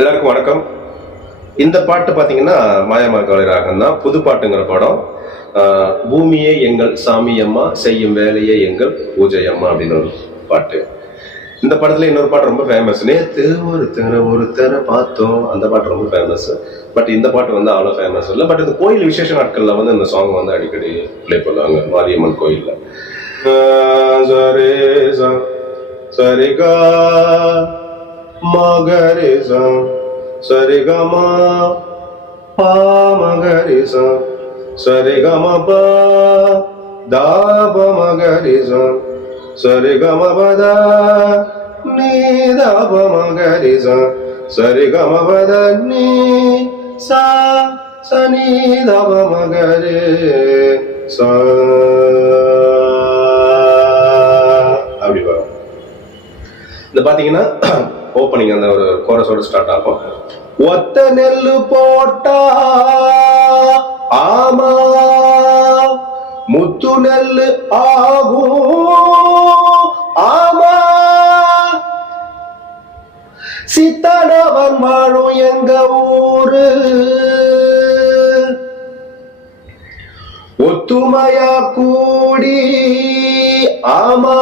எல்லாருக்கும் வணக்கம். இந்த பாட்டு பார்த்தீங்கன்னா மாயமா கவலை ராகம் தான். புது பாட்டுங்கிற படம். பூமியே எங்கள் சாமி அம்மா செய்யும் வேலையே எங்கள் பூஜை அம்மா அப்படின்னு ஒரு பாட்டு. இந்த படத்துல இன்னொரு பாட்டு ரொம்ப ஃபேமஸ் நேத்து ஒருத்தரை ஒருத்தரை பார்த்தோம். அந்த பாட்டு ரொம்ப ஃபேமஸ் பட் இந்த பாட்டு வந்து அவ்வளோ ஃபேமஸ் இல்லை. பட் இந்த கோயில் விசேஷ நாட்கள்ல வந்து இந்த சாங் வந்து அடிக்கடி ப்ளே பண்ணுவாங்க. மாரியம்மன் கோயில்ல. ஆஹ் சரே ச சரிகா மகரிசா சரிகமா பா மகரிசா சரிகம பா தாப மகரிசா சரிகம பத நீ தாப மகரிசா சரிகம பத நீ சா சனி தாப மகரே சா அப்படி வரும் இந்த பாத்தீங்கன்னா ஓப்பனிங் அந்த ஒரு கோரஸோட ஸ்டார்ட் ஆகும். ஒத்த நெல்லு போட்டா ஆமா முத்து நெல்லு ஆகும் ஆமா. சித்தனவன் வாழும் எங்க ஊரு? ஒத்துமையா கூடி ஆமா.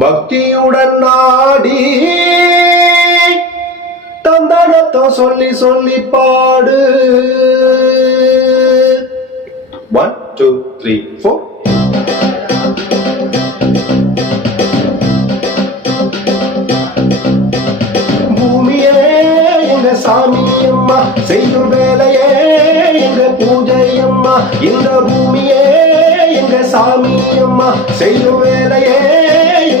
பக்தியுடன் நாடி தந்தனத்தை சொல்லி சொல்லி பாடு. ஒன் டூ த்ரீ ஃபோர் பூமியே செய்யும் வேலையே எங்க பூஜையம்மா இந்த பூமியே எங்க சாமி அம்மா செய்யும் வேலையே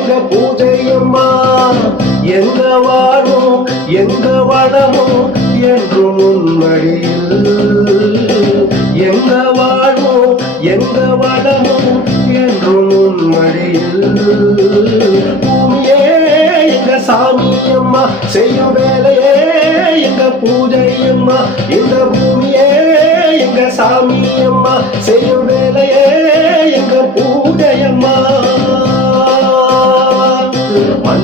பூஜை பூஜையம்மா எங்க வாழும் எங்க வளமும் என்றும் உன்மடியில் எங்க வாழும் எங்க வளமும் என்றும் உன்மடியில் பூமியே எங்க சாமி செய்யும் வேலையே எங்க பூஜையம்மா. இந்த பூமியே எங்க சாமியம்மா செய்யும் வேலையே எங்க பூ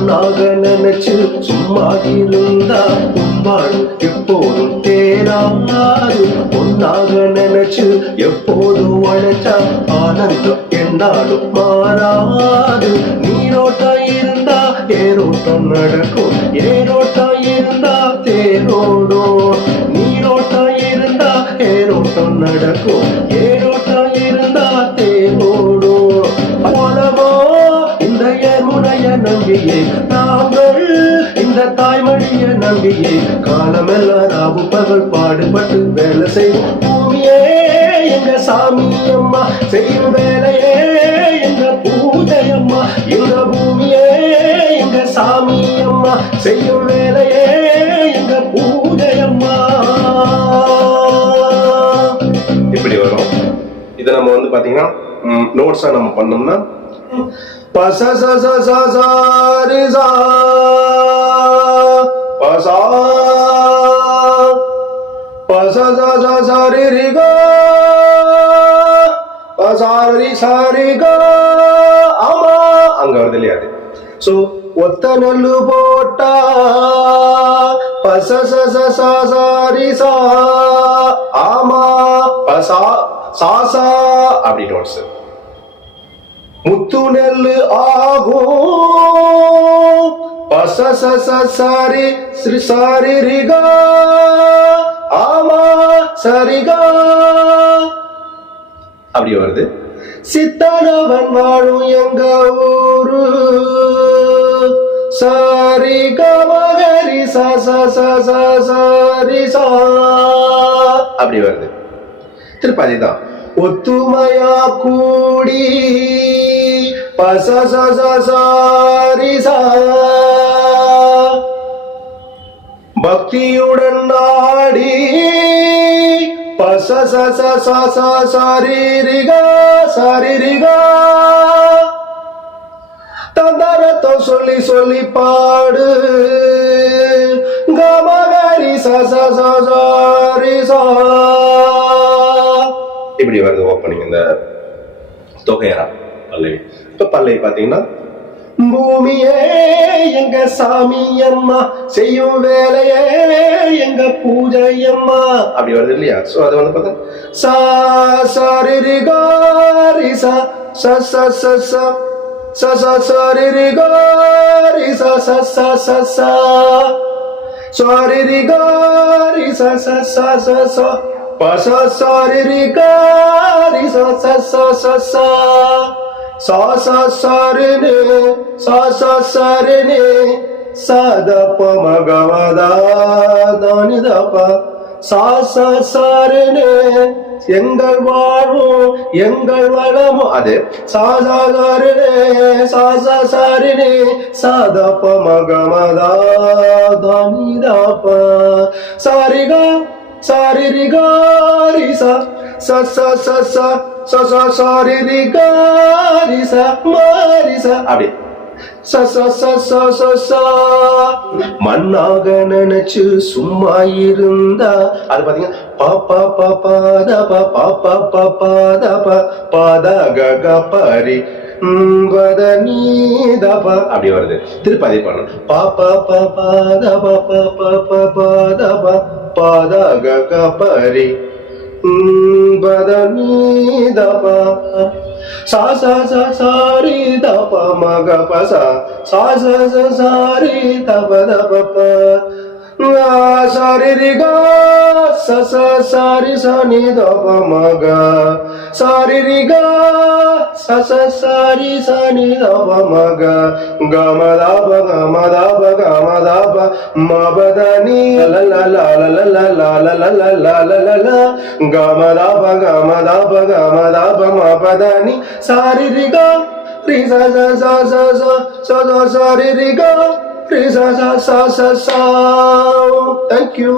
பொண்ணாக நினைச்சு சும்மா இருந்தா உம்மாடு எப்போதும் தேராது பொண்ணாக நினைச்சு எப்போதும் வளைச்சா ஆனந்தம் என்னாலும் மாறாது. நீரோட்டம் இருந்தா தேரோட்டம் நடக்கும். ஏரோட்டம் இருந்தா தேரோடும். நீரோட்டம் இருந்தா ஏரோட்டம் நடக்கும். ஏ நம்பியே நாங்கள் இந்த தாய்மொழிய நம்பியே காலமெல்லாம் ராவு பகல் பாடுபட்டு வேலை செய்வோம். பூமியே எங்க சாமி அம்மா செய்யும் வேலையே எங்க பூஜை அம்மா இந்த பூமியே எங்க சாமி அம்மா செய்யும் வேலையே எங்க பூஜை அம்மா. இப்படி வரும். இதை நம்ம வந்து பாத்தீங்கன்னா நோட்ஸா நம்ம பண்ணோம்னா பச ச ச ச ச சா பசா. பச ச ச ச ரி பசாரி சாரி கா ஆமா அங்க வருது இல்லையா அது? சோ ஒத்த நெல்லு போட்டா பச ச ச ச சாரி சா ஆமா பசா சாசா அப்படி நோட்ஸ் முத்து நெல்லு ஆகும். பச ச ச சாரி ஸ்ரீ சாரி ரிகா. ஆமா சரிகா. அப்படி வருது. சித்தானவன் வாழும் எங்க ஊரு. சாரி கமகரி சாரி சா. அப்படி வருது. திருப்பதி தான். ஒத்துமையா கூடி பச பக்தியுடன் நாடி பச ச தந்தரத்தம் சொல்லி சொல்லி பாடு. கமகரி ச இப்படி வருது ஓப்பனிங் இந்த தொகையரா பல்லை இப்போ பல்லை பார்த்தீங்கன்னா பூமியே எங்க சாமி அம்மா செய்யும் வேலையே எங்க பூஜை அம்மா அப்படி வருது இல்லையா சோ அது வந்து பார்த்தா சா சாரி ரி சா ச ச ச ச ச ச சாரி ரி கா ச ச ச ச சாரி ரி ச ச ச ச ச ப ச சாரி ரி ச ச ச ச ச சா சா சாரணே சா சா சாரணே சாதப்ப மகவதா தானிதப்பா. சா சா சாரணே எங்கள் வாழ்வும் எங்கள் வளமும். அது சாதாகாரனே சாசா சாரினே சாதப்ப மகமதா தானிதாப்பா. சாரிகா சாரிரிகாரிசா ச ச ச ச. அப்படி மண்ணாக நினைச்சு சும்மா இருந்தா அது பாத்தீங்க பாப்பா பாப்பா தாபா பாப்பா பாப்பா தாபா பாதா கக பாரி அப்படி வருது திருப்பி அதே பண்ணணும் பாப்பா பாப்பா தாபா பாப்பா பாப்பா தாபா பாதா கக பாரி బదనీ దప సా సా సా సారి దప మగ పస సా సా సా సారి దప. దప ప సారి రిగా స స సారి సని దప మగ. సారి రిగా సస సారి సని దవ మగ గమ దాప గమ దాప గమ దాప మబదని లల లల లల లల లల లల లల గమ దాప గమ దాప గమ దాప మబదని సారి రిగ రి థ్యాంక్ యూ